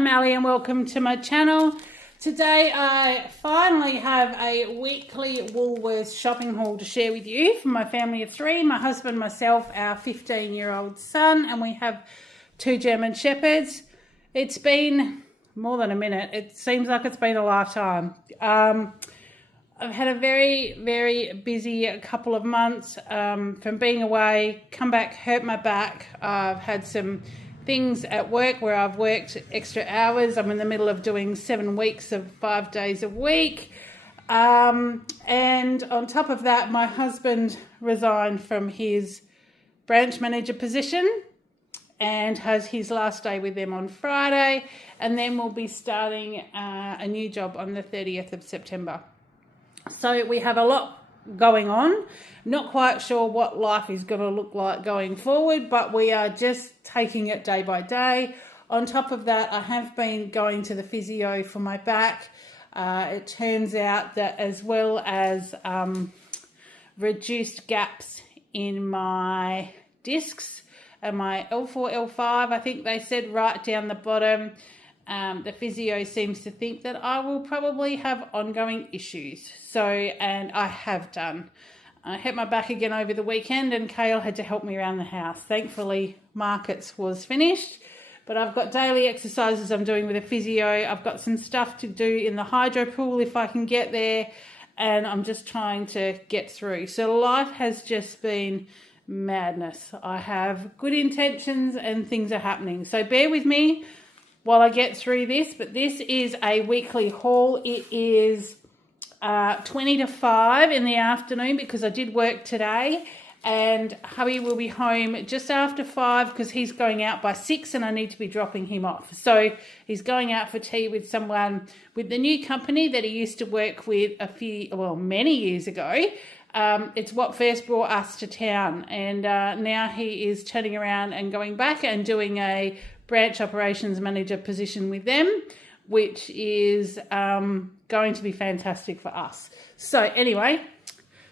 I'm Ali and welcome to my channel. Today I finally have a weekly Woolworths shopping haul to share with you from my family of three, my husband, myself, our 15-year-old son, and we have two German Shepherds. It's been more than a minute. It seems like it's been a lifetime. I've had a very, very busy couple of months from being away, come back, hurt my back. I've had some things at work where I've worked extra hours. I'm in the middle of doing 7 weeks of 5 days a week. And on top of that, my husband resigned from his branch manager position and has his last day with them on Friday. And then we'll be starting a new job on the 30th of September. So we have a lot going on. Not quite sure what life is going to look like going forward, but we are just taking it day by day. On top of that, I have been going to the physio for my back. It turns out that as well as reduced gaps in my discs and my L4, L5, I think they said right down the bottom, the physio seems to think that I will probably have ongoing issues. So, and I have done. I hit my back again over the weekend and Kale had to help me around the house. Thankfully, markets was finished, but I've got daily exercises I'm doing with a physio. I've got some stuff to do in the hydro pool if I can get there, and I'm just trying to get through. So life has just been madness. I have good intentions and things are happening. So bear with me while I get through this, but this is a weekly haul. It is 20 to 5 in the afternoon because I did work today, and hubby will be home just after 5 because he's going out by 6 and I need to be dropping him off. So he's going out for tea with someone with the new company that he used to work with many years ago. It's what first brought us to town, and now he is turning around and going back and doing a branch operations manager position with them, which is going to be fantastic for us. So anyway,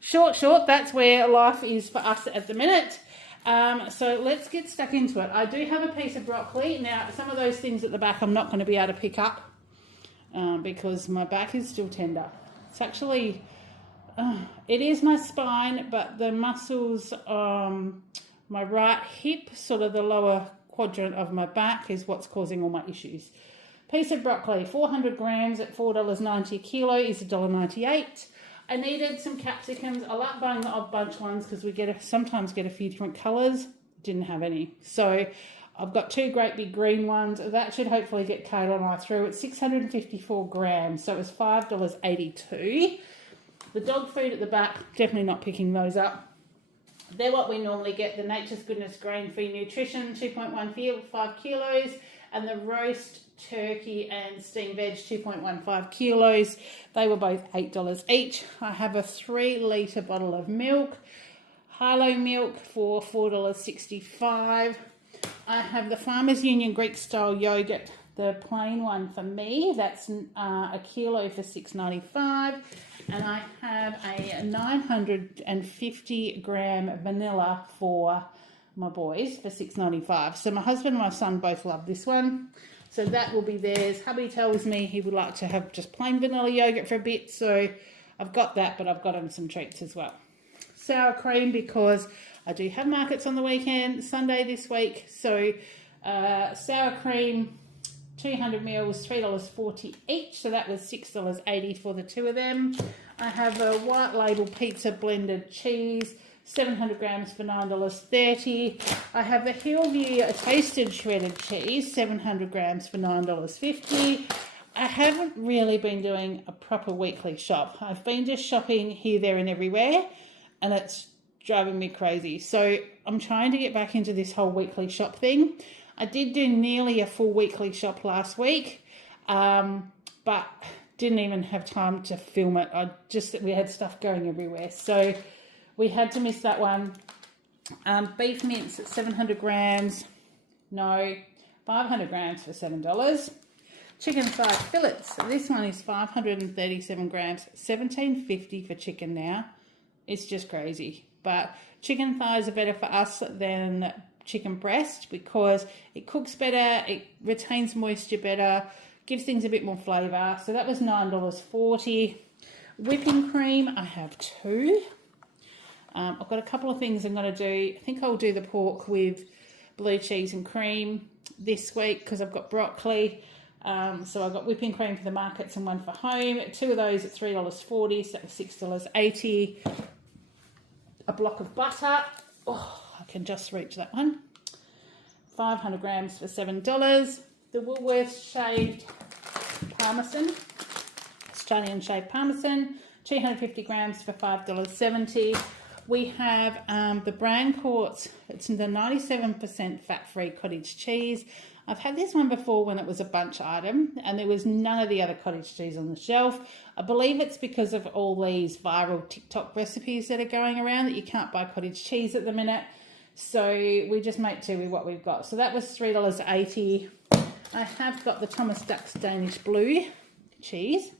short, that's where life is for us at the minute. So let's get stuck into it. I do have a piece of broccoli. Now, some of those things at the back I'm not going to be able to pick up because my back is still tender. It's actually, it is my spine, but the muscles, my right hip, sort of the lower quadrant of my back is what's causing all my issues. Piece of broccoli, 400 grams at $4.90 a kilo is $1.98. I needed some capsicums. I like buying the odd bunch ones because we sometimes get a few different colours. Didn't have any. So I've got 2 great big green ones. That should hopefully get Kayla and I through. It's 654 grams, so it was $5.82. The dog food at the back, definitely not picking those up. They're what we normally get. The Nature's Goodness Grain-Free Nutrition, 2.15 kilos. And the roast turkey and steamed veg, 2.15 kilos. They were both $8 each. I have a 3-litre bottle of milk, Hilo milk for $4.65. I have the Farmers Union Greek-style yogurt, the plain one for me. That's a kilo for $6.95. And I have a 950-gram vanilla for my boys for $6.95. So my husband and my son both love this one. So that will be theirs. Hubby tells me he would like to have just plain vanilla yogurt for a bit. So I've got that, but I've got him some treats as well. Sour cream, because I do have markets on the weekend, Sunday this week. So sour cream, 200 mils, $3.40 each. So that was $6.80 for the 2 of them. I have a white label pizza blended cheese, 700 grams for $9.30. I have the Hillview toasted shredded cheese, 700 grams for $9.50. I haven't really been doing a proper weekly shop. I've been just shopping here, there and everywhere, and it's driving me crazy. So I'm trying to get back into this whole weekly shop thing. I did do nearly a full weekly shop last week, but didn't even have time to film it. We had stuff going everywhere. So we had to miss that one. Beef mince at 700 grams. No, 500 grams for $7. Chicken thigh fillets. This one is 537 grams, $17.50 for chicken now. It's just crazy. But chicken thighs are better for us than chicken breast because it cooks better, it retains moisture better, gives things a bit more flavour. So that was $9.40. Whipping cream, I have 2. I've got a couple of things I'm going to do. I think I'll do the pork with blue cheese and cream this week because I've got broccoli. So I've got whipping cream for the markets and one for home. 2 of those at $3.40, so that was $6.80. A block of butter. Oh, I can just reach that one. 500 grams for $7. The Woolworths shaved parmesan, Australian shaved parmesan, 250 grams for $5.70. We have the Brand Courts. It's the 97% fat-free cottage cheese. I've had this one before when it was a bunch item and there was none of the other cottage cheese on the shelf. I believe it's because of all these viral TikTok recipes that are going around that you can't buy cottage cheese at the minute. So we just make do with what we've got. So that was $3.80. I have got the Thomas Duck's Danish Blue cheese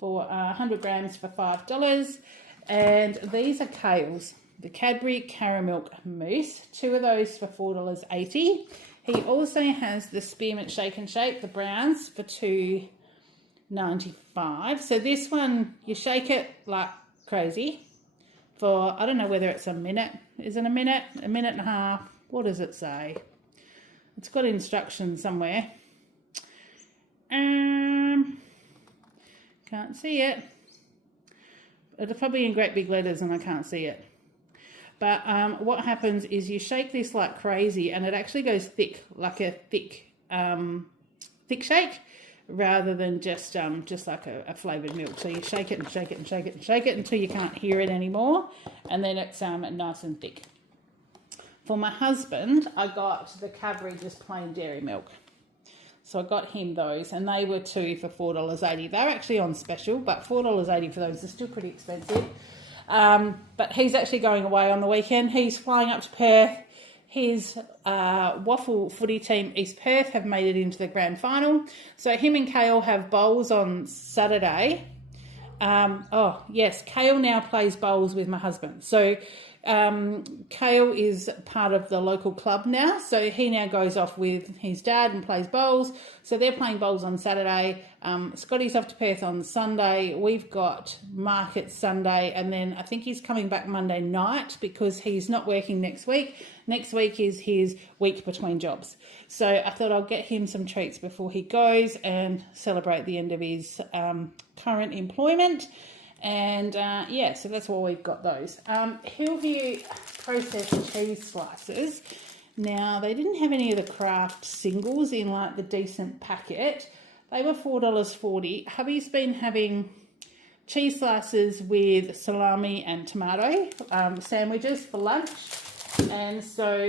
for 100 grams for $5. And these are kales, the Cadbury Caramel Mousse, 2 of those for $4.80. He also has the Spearmint Shake and Shake, the browns, for $2.95. So this one, you shake it like crazy for, I don't know whether it's a minute. Is it a minute? A minute and a half? What does it say? It's got instructions somewhere. Can't see it. It's probably in great big letters and I can't see it. But what happens is you shake this like crazy and it actually goes thick, like a thick shake, rather than just like a flavoured milk. So you shake it and shake it and shake it and shake it until you can't hear it anymore, and then it's nice and thick. For my husband, I got the Cadbury just plain dairy milk. So I got him those, and they were 2 for $4.80. They're actually on special, but $4.80 for those is still pretty expensive. But he's actually going away on the weekend. He's flying up to Perth. His waffle footy team, East Perth, have made it into the grand final. So him and Kale have bowls on Saturday. Oh, yes, Kale now plays bowls with my husband. So Kale is part of the local club now. So he now goes off with his dad and plays bowls. So they're playing bowls on Saturday. Scotty's off to Perth on Sunday. We've got market Sunday. And then I think he's coming back Monday night because he's not working next week. Next week is his week between jobs. So I thought I'll get him some treats before he goes and celebrate the end of his current employment. And yeah, so that's why we've got those. Hillview processed cheese slices. Now, they didn't have any of the craft singles in like the decent packet. They were $4.40. Hubby's been having cheese slices with salami and tomato sandwiches for lunch. And so,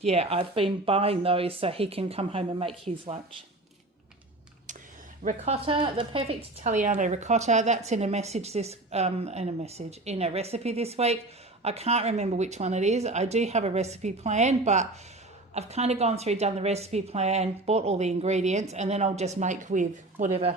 yeah, I've been buying those so he can come home and make his lunch. Ricotta, the perfect Italiano ricotta, that's in a message in a recipe this week. I can't remember which one it is. I do have a recipe plan, but I've kind of gone through, done the recipe plan, bought all the ingredients, and then I'll just make with whatever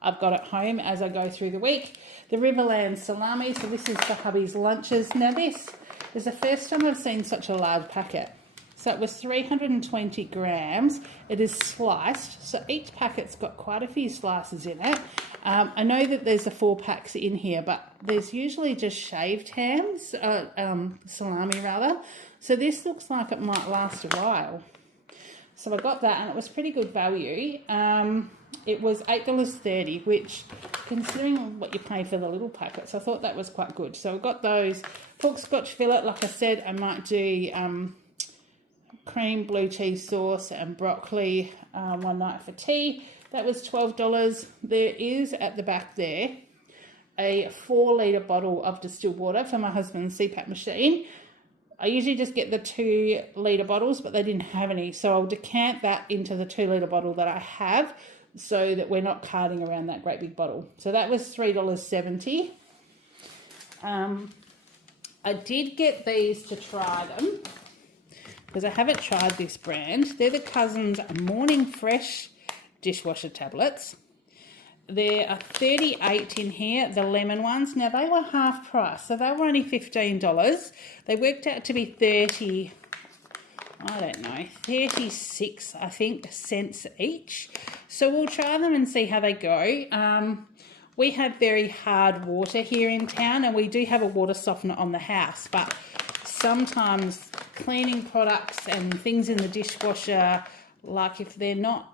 I've got at home as I go through the week. The Riverland salami, so this is for hubby's lunches. Now this is the first time I've seen such a large packet. So it was 320 grams. It is sliced. So each packet's got quite a few slices in it. I know that there's the 4 packs in here, but there's usually just shaved hams, salami rather. So this looks like it might last a while. So I got that and it was pretty good value. It was $8.30, which considering what you pay for the little packets, I thought that was quite good. So I got those. Pork Scotch fillet, like I said, I might do cream, blue cheese sauce and broccoli one night for tea. That was $12. There is at the back there a 4-litre bottle of distilled water for my husband's CPAP machine. I usually just get the 2-litre bottles, but they didn't have any. So I'll decant that into the 2-litre bottle that I have so that we're not carting around that great big bottle. So that was $3.70. I did get these to try them because I haven't tried this brand. They're the Cousins Morning Fresh dishwasher tablets. There are 38 in here, the lemon ones. Now, they were half price, so they were only $15. They worked out to be $30 I don't know, 36, I think, cents each. So we'll try them and see how they go. We have very hard water here in town, and we do have a water softener on the house, but sometimes cleaning products and things in the dishwasher, like if they're not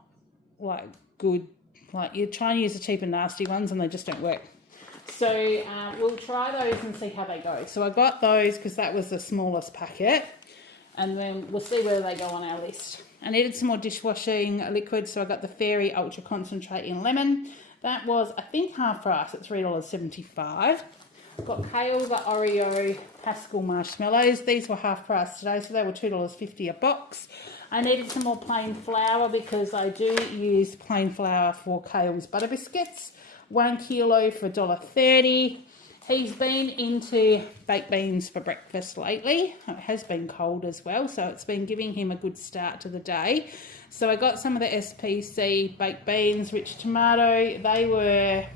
like good, like you try and use the cheap and nasty ones and they just don't work. So we'll try those and see how they go. So I got those because that was the smallest packet, and then we'll see whether they go on our list. I needed some more dishwashing liquid, so I got the Fairy Ultra Concentrate in Lemon. That was, I think, half price at $3.75. Got Kale, the Oreo Pascal Marshmallows. These were half price today, so they were $2.50 a box. I needed some more plain flour because I do use plain flour for Kale's butter biscuits. 1 kilo for $1.30. He's been into baked beans for breakfast lately. It has been cold as well, so it's been giving him a good start to the day. So I got some of the SPC baked beans, rich tomato. They were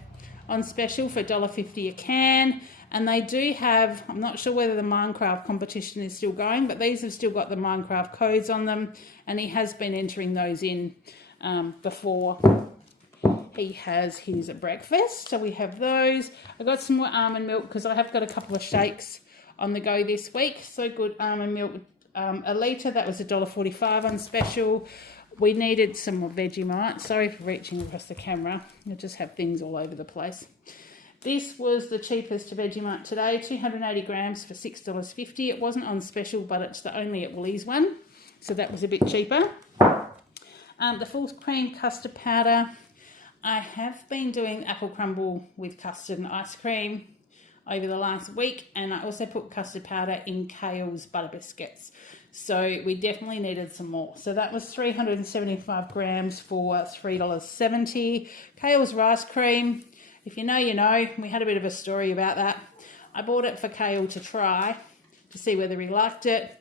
on special for $1.50 a can. And they do have, I'm not sure whether the Minecraft competition is still going, but these have still got the Minecraft codes on them. And he has been entering those in before he has his breakfast. So we have those. I got some more almond milk because I have got a couple of shakes on the go this week. So good almond milk, a litre, that was $1.45 on special. We needed some more Vegemite. Sorry for reaching across the camera. I just have things all over the place. This was the cheapest Vegemite today, 280 grams for $6.50. It wasn't on special, but it's the only at Woolies one, so that was a bit cheaper. The full cream custard powder. I have been doing apple crumble with custard and ice cream over the last week, and I also put custard powder in Kale's butter biscuits. So we definitely needed some more. So that was 375 grams for $3.70. Kale's rice cream. If you know, you know. We had a bit of a story about that. I bought it for Kale to try to see whether he liked it.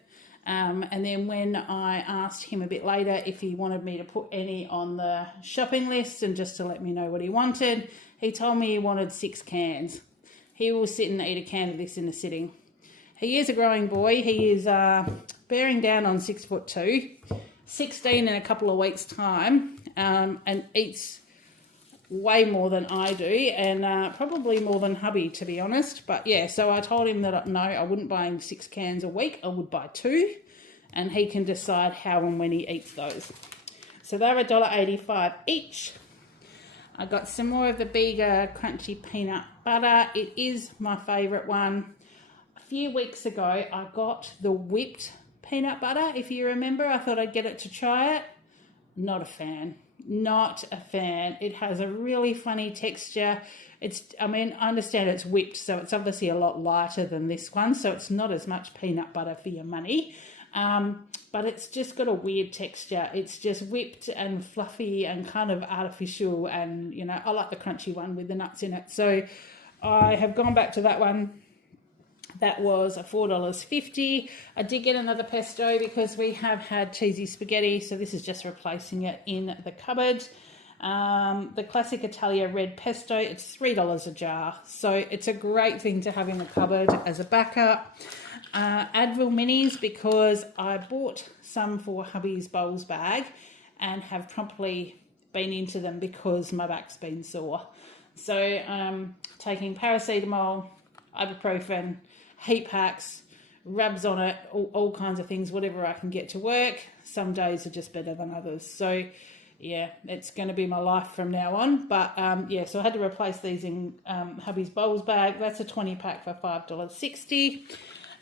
And then when I asked him a bit later if he wanted me to put any on the shopping list and just to let me know what he wanted, he told me he wanted 6 cans. He will sit and eat a can of this in a sitting. He is a growing boy. He is bearing down on 6'2", 16 in a couple of weeks' time, and eats way more than I do, and probably more than hubby, to be honest. But yeah, so I told him that no, I wouldn't buy him 6 cans a week. I would buy 2, and he can decide how and when he eats those. So they're $1.85 each. I got some more of the Bega Crunchy Peanut Butter. It is my favourite one. A few weeks ago, I got the whipped peanut butter. If you remember, I thought I'd get it to try it. Not a fan. Not a fan. It has a really funny texture. I understand it's whipped, so it's obviously a lot lighter than this one, so it's not as much peanut butter for your money. But it's just got a weird texture. It's just whipped and fluffy and kind of artificial, and, you know, I like the crunchy one with the nuts in it. So I have gone back to that one. That was $4.50. I did get another pesto because we have had cheesy spaghetti, so this is just replacing it in the cupboard. The classic Italia red pesto, it's $3 a jar, so it's a great thing to have in the cupboard as a backup. Advil minis, because I bought some for hubby's bowls bag and have promptly been into them because my back's been sore. So taking paracetamol, ibuprofen, heat packs, rubs on it, all kinds of things, whatever I can get to work. Some days are just better than others. So yeah, it's going to be my life from now on. But yeah, so I had to replace these in hubby's bowls bag. That's a 20 pack for $5.60.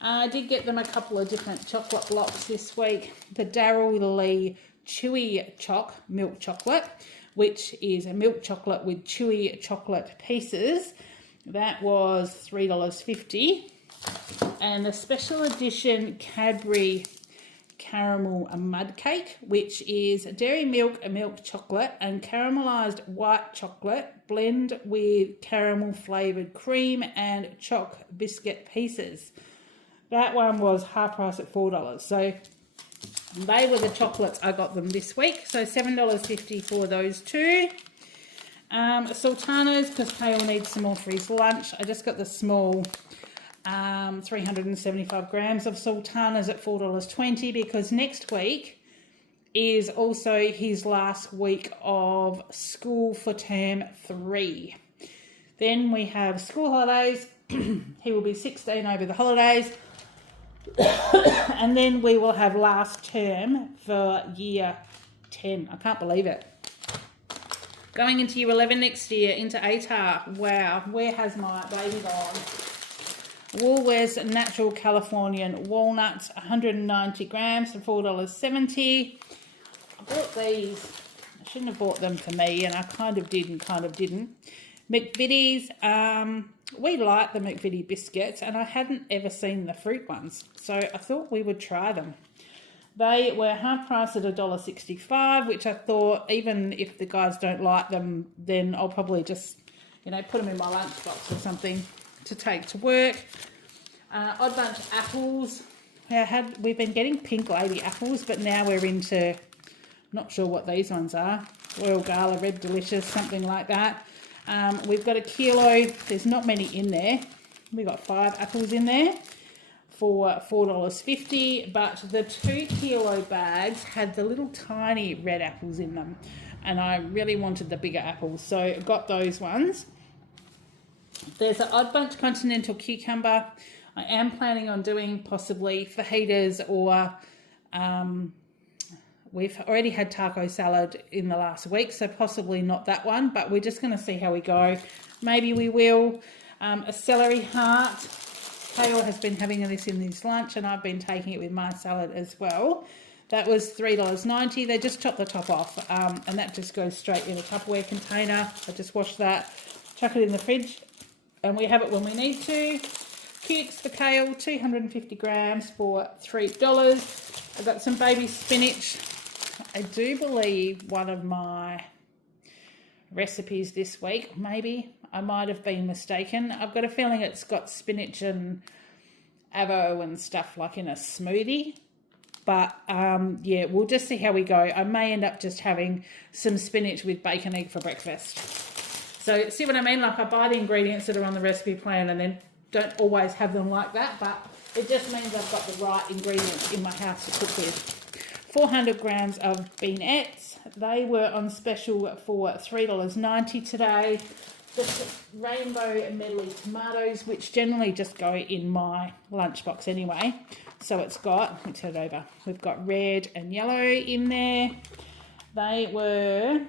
I did get them a couple of different chocolate blocks this week. The Daryl Lee Chewy Milk Chocolate, which is a milk chocolate with chewy chocolate pieces. That was $3.50. And the special edition Cadbury Caramel Mud Cake, which is dairy milk, milk chocolate, and caramelized white chocolate blend with caramel flavored cream and choc biscuit pieces. That one was half price at $4. So they were the chocolates I got them this week. So $7.50 for those two. Sultanas, because Kale needs some more for his lunch. I just got the small 375 grams of sultanas at $4.20, because next week is also his last week of school for term 3. Then we have school holidays. He will be 16 over the holidays. And then we will have last term for year 10. I can't believe it. Going into year 11 next year, into ATAR. Wow, where has my baby gone? Woolworths Natural Californian Walnuts, 190 grams for $4.70. I bought these. I shouldn't have bought them for me, and I kind of did and kind of didn't. McVitie's. We like the McVitie biscuits, and I hadn't ever seen the fruit ones, so I thought we would try them. They were half price at $1.65, which I thought, even if the guys don't like them, then I'll probably just, you know, put them in my lunchbox or something to take to work. Odd Bunch apples. We've been getting Pink Lady apples, but now we're into, not sure what these ones are. Royal Gala, Red Delicious, something like that. We've got a kilo. There's not many in there. We've got 5 apples in there for $4.50, but the 2 kilo bags had the little tiny red apples in them, and I really wanted the bigger apples, so I got those ones. There's an Odd Bunch Continental Cucumber. I am planning on doing possibly fajitas, or we've already had taco salad in the last week, so possibly not that one, but we're just going to see how we go. Maybe we will. A celery heart. Kale has been having this in his lunch, and I've been taking it with my salad as well. That was $3.90. They just chop the top off, and that just goes straight in a Tupperware container. I just wash that, chuck it in the fridge, and we have it when we need to. Cukes for kale, 250 grams for $3. I've got some baby spinach. I do believe one of my recipes this week, maybe, I might have been mistaken. I've got a feeling it's got spinach and avo and stuff like in a smoothie. But, yeah, we'll just see how we go. I may end up just having some spinach with bacon egg for breakfast. So, see what I mean? Like, I buy the ingredients that are on the recipe plan and then don't always have them like that. But it just means I've got the right ingredients in my house to cook with. 400 grams of beanettes. They were on special for $3.90 today. The rainbow medley tomatoes, which generally just go in my lunchbox anyway. So it's got, let's head over, we've got red and yellow in there. They were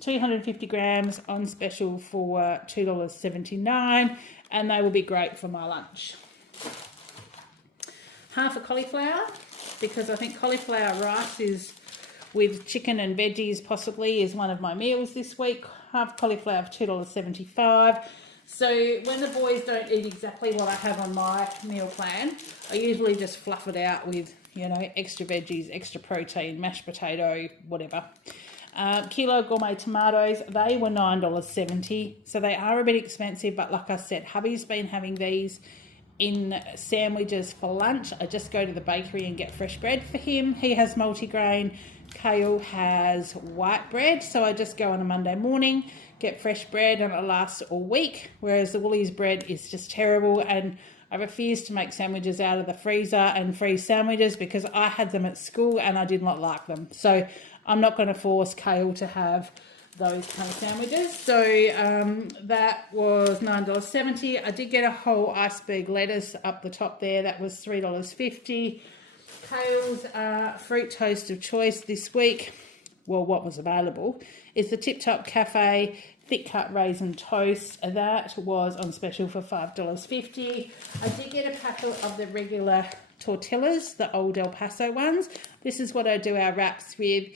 250 grams on special for $2.79, and they will be great for my lunch. Half a cauliflower, because I think cauliflower rice is with chicken and veggies possibly is one of my meals this week. Half cauliflower for $2.75. So when the boys don't eat exactly what I have on my meal plan, I usually just fluff it out with, you know, extra veggies, extra protein, mashed potato, whatever. Kilo gourmet tomatoes, they were $9.70. So they are a bit expensive, but like I said, hubby's been having these in sandwiches for lunch. I just go to the bakery and get fresh bread for him. He has multigrain. Kale has white bread, so I just go on a Monday morning, get fresh bread, and it lasts all week, whereas the Woolies bread is just terrible, and I refuse to make sandwiches out of the freezer and freeze sandwiches because I had them at school and I did not like them. So I'm not going to force Kale to have those kind of sandwiches. So that was $9.70. I did get a whole iceberg lettuce up the top there. That was $3.50. Kale's fruit toast of choice this week, well, what was available, is the Tip Top Cafe thick cut raisin toast. That was on special for $5.50. I did get a packet of the regular tortillas, the old El Paso ones. This is what I do our wraps with.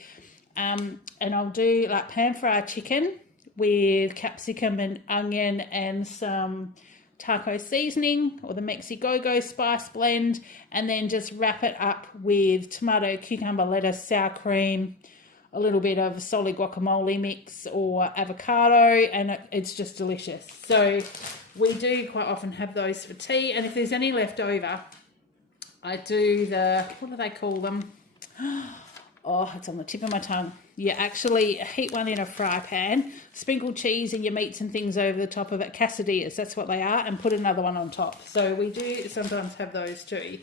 And I'll do like pan fried chicken with capsicum and onion and some taco seasoning or the Mexigo-Go spice blend, and then just wrap it up with tomato, cucumber, lettuce, sour cream, a little bit of solid guacamole mix or avocado, and it's just delicious. So we do quite often have those for tea, and if there's any left over, I do the, what do they call them? Oh, it's on the tip of my tongue. You actually heat one in a fry pan, sprinkle cheese and your meats and things over the top of it. Quesadillas, that's what they are, and put another one on top. So we do sometimes have those too.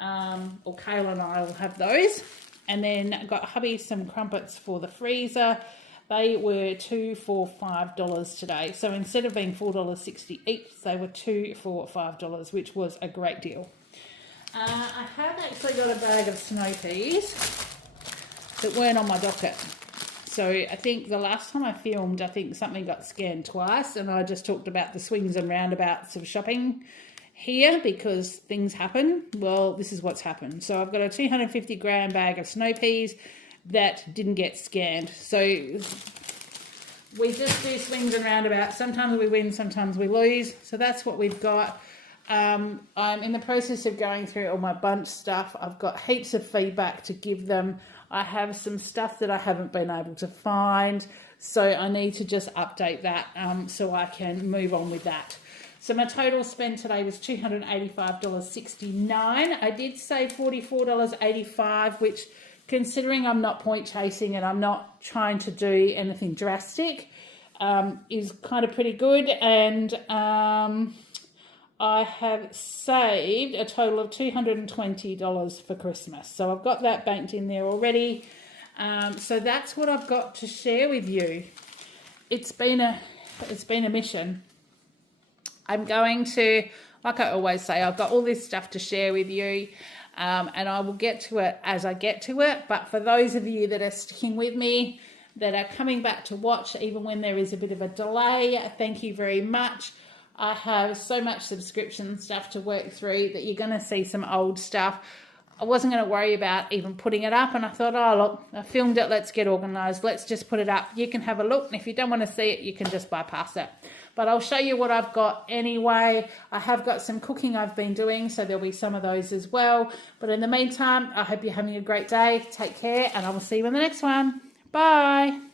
Or Kayla and I will have those. And then I got hubby some crumpets for the freezer. They were 2 for $5 today. So instead of being $4.60 each, they were 2 for $5, which was a great deal. I have actually got a bag of snow peas that weren't on my docket. So I think the last time I filmed, I think something got scanned twice, and I just talked about the swings and roundabouts of shopping here because things happen. Well, this is what's happened. So I've got a 250 gram bag of snow peas that didn't get scanned. So we just do swings and roundabouts. Sometimes we win, sometimes we lose. So that's what we've got. I'm in the process of going through all my bunch stuff. I've got heaps of feedback to give them. I have some stuff that I haven't been able to find, so I need to just update that so I can move on with that. So my total spend today was $285.69. I did save $44.85, which, considering I'm not point chasing and I'm not trying to do anything drastic, is kind of pretty good. And I have saved a total of $220 for Christmas. So I've got that banked in there already. So that's what I've got to share with you. It's been a mission. I'm going to, like I always say, I've got all this stuff to share with you, and I will get to it as I get to it. But for those of you that are sticking with me, that are coming back to watch, even when there is a bit of a delay, thank you very much. I have so much subscription stuff to work through that you're going to see some old stuff. I wasn't going to worry about even putting it up, and I thought, oh, look, I filmed it, let's get organised, let's just put it up. You can have a look, and if you don't want to see it, you can just bypass it. But I'll show you what I've got anyway. I have got some cooking I've been doing, so there'll be some of those as well. But in the meantime, I hope you're having a great day. Take care, and I will see you in the next one. Bye.